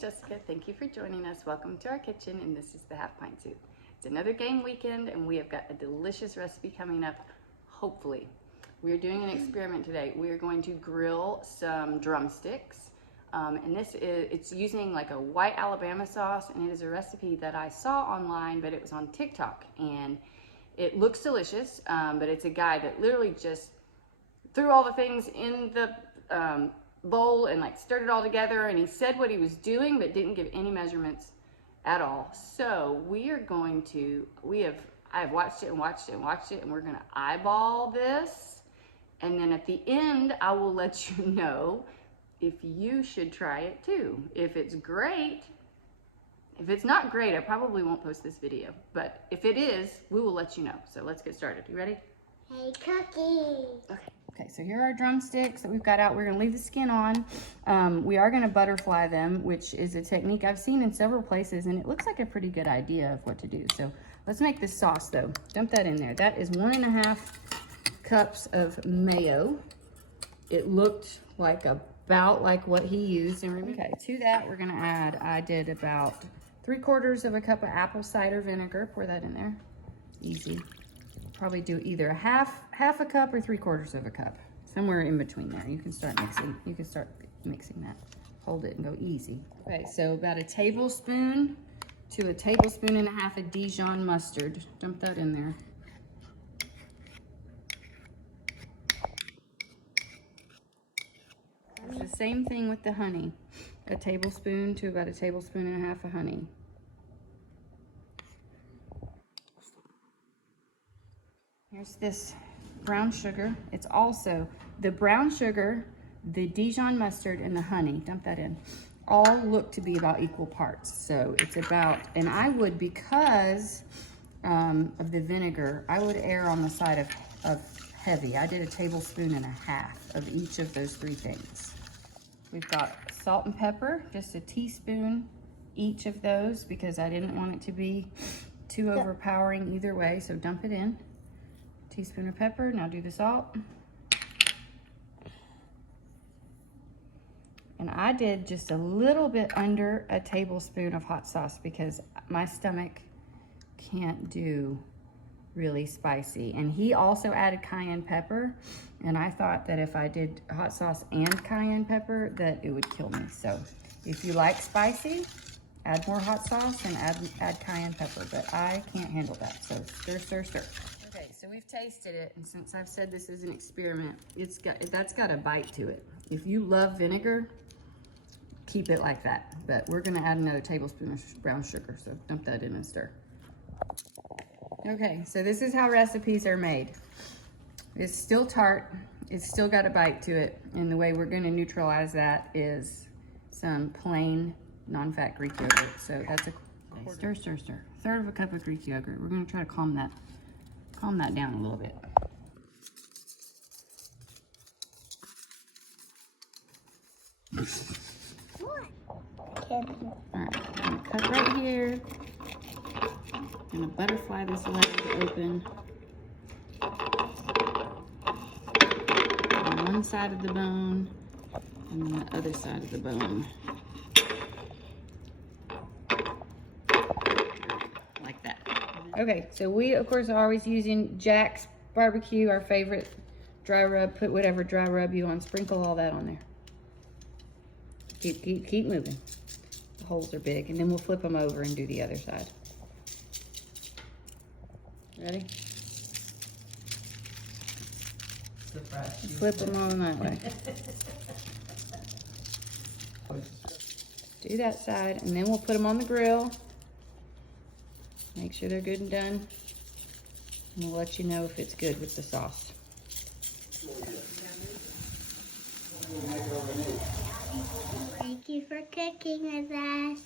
name's Jessica. Thank you for joining us. Welcome to our kitchen, and this is the Half Pint Soup. It's another game weekend, and we have got a delicious recipe coming up, hopefully. We are doing an experiment today. We are going to grill some drumsticks, and it's using like a white Alabama sauce, and it is a recipe that I saw online, but it was on TikTok, and it looks delicious, but it's a guy that literally just threw all the things in the bowl and like stirred it all together, and he said what he was doing but didn't give any measurements at all. So I have watched it and watched it and watched it, and we're gonna eyeball this, and then at the end I will let you know if you should try it too. If it's great. If it's not great, I probably won't post this video, but if it is, we will let you know. So let's get started. You ready? Hey, Cookie. Okay, so here are our drumsticks that we've got out. We're gonna leave the skin on. We are gonna butterfly them, which is a technique I've seen in several places, and it looks like a pretty good idea of what to do. So let's make this sauce though. Dump that in there. That is 1.5 cups of mayo. It looked like about like what he used. And okay, to that we're gonna add, I did about 3/4 of a cup of apple cider vinegar. Pour that in there, easy. Probably do either a half a cup or 3/4 of a cup, somewhere in between there. You can start mixing that. Hold it and go easy. Okay, so about a tablespoon to a tablespoon and a half of Dijon mustard. Dump that in there. It's the same thing with the honey. A tablespoon to about a tablespoon and a half of honey. Here's this brown sugar. It's also the brown sugar, the Dijon mustard, and the honey. Dump that in. All look to be about equal parts. So it's about, and I would, because of the vinegar, I would err on the side of heavy. I did a tablespoon and a half of each of those three things. We've got salt and pepper, just a teaspoon each of those, because I didn't want it to be too overpowering either way. So dump it in. Teaspoon of pepper. Now do the salt. And I did just a little bit under a tablespoon of hot sauce because my stomach can't do really spicy. And he also added cayenne pepper, and I thought that if I did hot sauce and cayenne pepper that it would kill me. So if you like spicy, add more hot sauce and add cayenne pepper, but I can't handle that. So stir, stir, stir. Okay, so we've tasted it, and since I've said this is an experiment, that's got a bite to it. If you love vinegar, keep it like that. But we're gonna add another tablespoon of brown sugar, so dump that in and stir. Okay, so this is how recipes are made. It's still tart, it's still got a bite to it, and the way we're gonna neutralize that is some plain non-fat Greek yogurt. So that's a quarter. Stir, 1/3 of a cup of Greek yogurt. We're gonna try to calm that down a little bit. All right, I'm gonna cut right here. I'm gonna butterfly this leg open on one side of the bone and then the other side of the bone. Like that. Okay, so we of course are always using Jack's barbecue, our favorite dry rub. Put whatever dry rub you want, sprinkle all that on there. Keep moving. The holes are big, and then we'll flip them over and do the other side. Ready? Flip them on that way. Do that side, and then we'll put them on the grill. Make sure they're good and done. And we'll let you know if it's good with the sauce. Thank you for cooking with us.